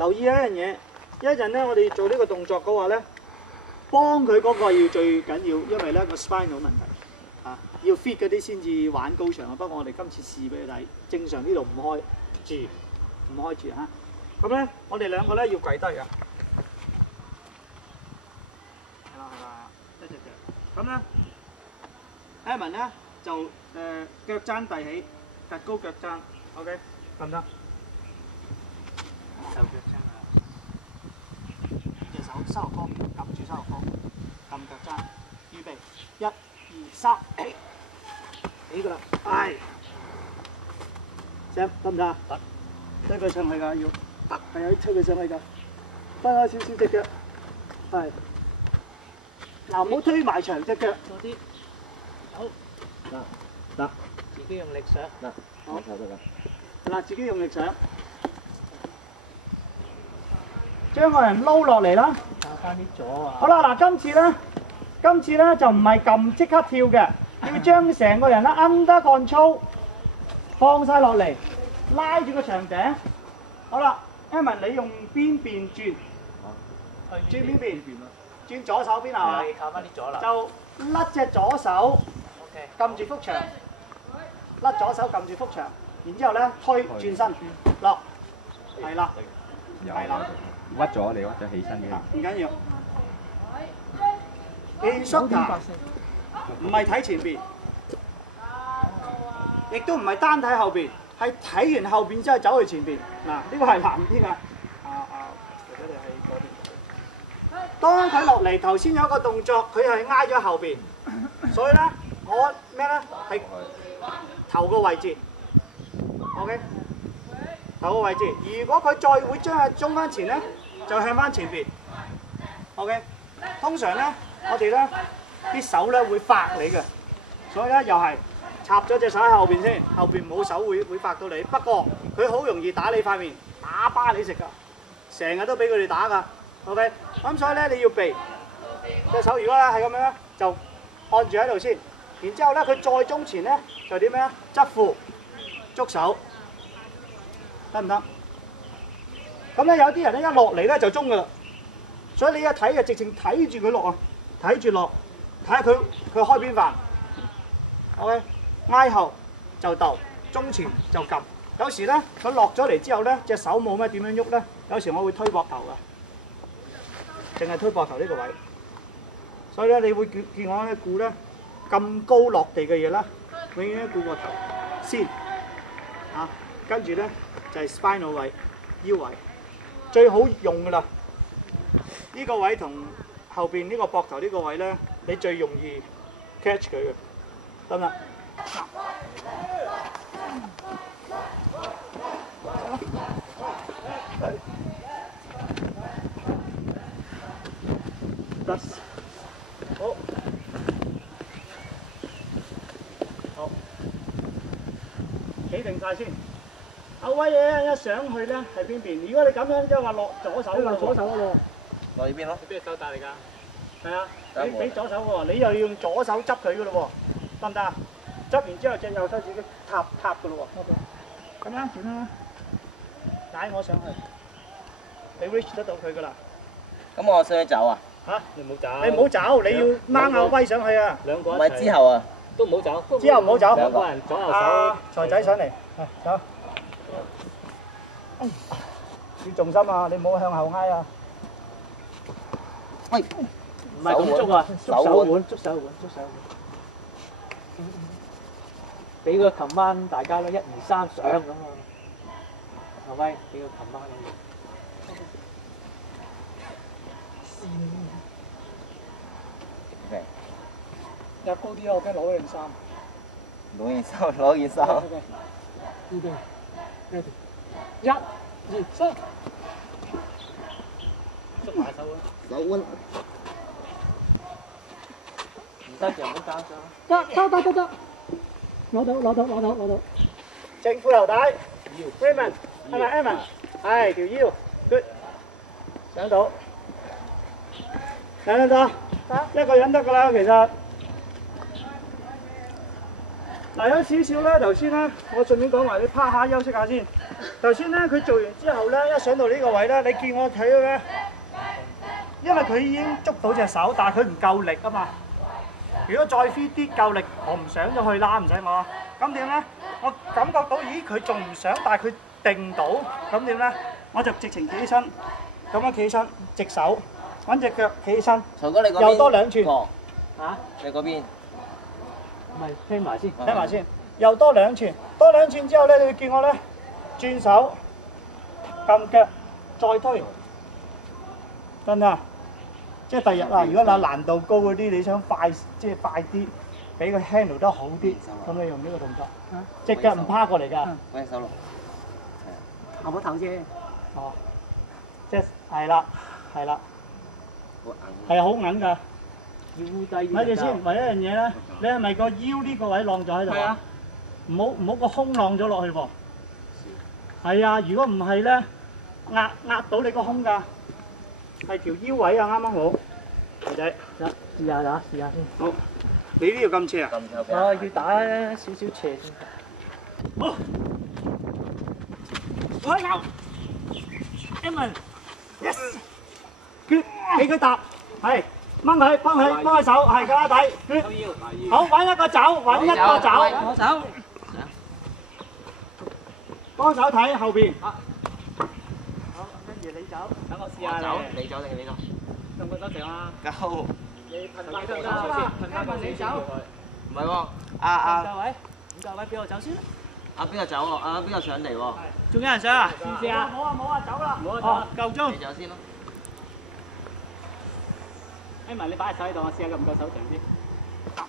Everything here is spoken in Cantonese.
留意一樣嘢，一陣咧我哋做呢個動作嘅話咧，幫佢嗰個要最緊要，因為咧個 spine 有問題啊，要 fit 嗰啲先至玩高場啊。不過我哋今次試俾你睇，正常呢度唔開住，唔開住嚇。咁咧，我哋兩個咧要跪低啊。係啦，一隻腳。咁咧 ，Evan 咧就腳踭遞起，趌高腳踭 ，OK， 得唔得？就腳踭啊！隻手收落歌，撳住收落歌，撳腳踭，預備，一、二、三，起，起㗎啦，係。Sam 得唔得？得。推佢上去㗎，要。係啊，推佢上去㗎。分開少少隻腳，係。嗱，唔好推埋長隻腳。多啲。好。得。自己用力上。得。好。嗱，自己用力上。將個人撈落嚟啦。打翻啲左啊。好啦，嗱，今次咧就唔係撳即刻跳嘅，要將成個人咧 under control 放晒落嚟，拉住個長頂。好啦 ，Evan 你用邊邊轉？轉邊邊？轉左手邊係嘛？靠翻啲左啦。就甩隻左手，撳住幅牆，甩左手撳住幅牆，然之後咧推轉身落，係啦，係啦。屈咗你屈咗起身嘅。唔緊要。Instructor 唔係睇前邊，亦都唔係單睇後邊，係睇完後邊之後走去前邊。嗱，呢個係難啲㗎。或者你喺嗰邊。當佢落嚟，頭先有一個動作，佢係挨咗後邊，所以咧我咩咧係頭個位置 ，OK， 頭個位置。如果佢再會將佢中翻前咧，就向翻前邊 ，OK。通常咧，我哋咧啲手咧會發你嘅，所以咧又係插咗隻手喺後邊先，後邊冇手會發到你。不過佢好容易打你塊面，打巴你食㗎，成日都俾佢哋打㗎。OK， 咁所以咧你要避隻手，如果咧係咁樣咧，就按住喺度先。然之後咧，佢再中前咧就點樣？側褲捉手，得唔得？咁咧有啲人咧一落嚟咧就中㗎啦。所以你一睇就直情睇住佢落啊，睇住落，睇下佢開邊範。OK， 挨後就鬥，中前就撳。有時咧佢落咗嚟之後咧，隻手冇咩點樣喐咧，有時我會推膊頭㗎，淨係推膊頭呢個位。所以咧你會見我咧顧咧咁高落地嘅嘢啦，永遠顧個頭先啊，跟住咧就係 spinal 位、腰位，最好用㗎啦。呢個位同後邊呢個膊頭呢個位咧，你最容易 catch 佢嘅，得唔得？得，好，好，企定晒先。阿威嘢一上去咧係邊邊？如果你咁樣即係話落左手喎，左手喎。落呢邊咯。邊隻手打嚟㗎？係啊，你俾左手喎，你又要用左手執佢㗎咯喎，得唔得啊？執完之後隻右手自己踏㗎咯喎。咁啦，算啦，帶我上去，你 reach 得到佢㗎啦。咁我使唔使走啊？嚇？你唔好走。你唔好走，你要掹阿威上去啊！兩個一齊。唔係之後啊？都唔好走。之後唔好走。兩個人左右手。財仔上嚟，走。要重心啊！你唔好向後挨啊！喂，唔係咁捉啊，捉手腕，捉手腕，捉手腕。俾個琴晚大家咧，1、2、3上咁啊！阿威，俾個琴晚你。OK。入高啲啊！我驚攞件衫。攞件衫。預備，ready， 1、2、3。捉埋手腕。手腕。唔得就唔好搞上。得。攞到。正褲頭帶。Raymond， 係咪 Evan？ 係條腰 ，good。上到。上到。一個人得㗎啦，其實。嗱有少少咧，頭先咧，我順便講埋，你趴下休息下先。頭先咧佢做完之後咧，一上到呢個位咧，你見我睇到咧，因為佢已經捉到隻手，但係佢唔夠力啊嘛。如果再 free 啲夠力，我唔上咗去啦，唔使我。咁點咧？我感覺到，咦佢仲唔上，但係佢定到，咁點咧？我就直情企起身，咁樣企起身，隻手揾隻腳企起身，曹哥你嗰邊又多2寸。哦嚇？你嗰邊唔係聽埋先。睇埋先，又多2寸，多2寸之後咧，你會見我咧轉手撳腳再推，得唔得啊？即係第日啊，如果你難度高嗰啲，你想快即係快啲，俾佢 handle 得好啲，咁你用呢個動作，隻腳唔趴過嚟㗎。揾手落。後膊頭啫。哦，即係係啦，係啦，好硬。係好硬㗎。腰低。咪住先，唯一樣嘢咧，你係咪個腰呢個位晾咗喺度啊？唔好個胸晾咗落去喎。係啊，如果唔係咧，壓到你個胸㗎。係條腰位啊，啱啱好。仔仔，試下打，試下先。好，你呢度咁斜啊？咁後邊。我要打少少斜先。好，開球 ，Evan，yes，決，俾佢搭，係，掹佢，幫佢手，係架底，決，好，揾一個走，揾一個走，我手。幫手睇後邊。好，跟住你走，等我試下我走，你走定你走？得唔得成啊？夠。你噴翻個手先，噴翻個你走。唔係喎，唔夠位俾我走先啦。邊個走喎？邊個上嚟喎？仲有人上啊？試試啊！冇啊，走啦！哦，夠鐘。你走先咯。你擺喺手喺度，我試下夠唔夠手長啲。